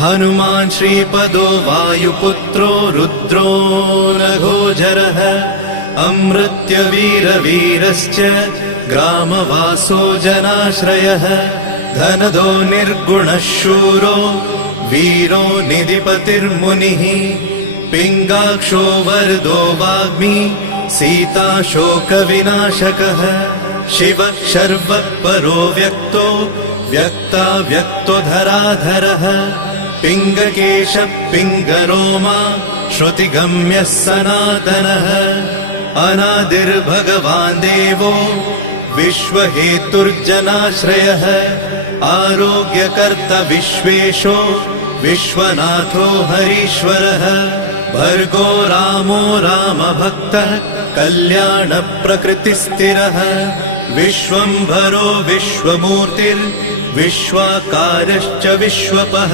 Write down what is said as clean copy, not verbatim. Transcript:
हनुमान् श्रीपदो वायुपुत्रो रुद्रो नघोजरः अमृत्यवीरवीरश्च ग्रामवासो जनाश्रयः धनदो निर्गुणः शूरो वीरो निधिपतिर्मुनिः पिङ्गाक्षो वरदो वाग्मी सीता शोकविनाशकः शिवः शर्वः परो व्यक्तो व्यक्तो धराधरः पिङ्गकेशः पिङ्गरोमा श्रुतिगम्यः सनातनः अनादिर्भगवान् देवो विश्वहेतुर्जनाश्रयः आरोग्यकर्ता विश्वेशो विश्वनाथो हरीश्वरः भर्गो रामो रामभक्तः कल्याणप्रकृतिस्थिरः विश्वम्भरो विश्वमूर्तिर्विश्वाकारश्च विश्वपः।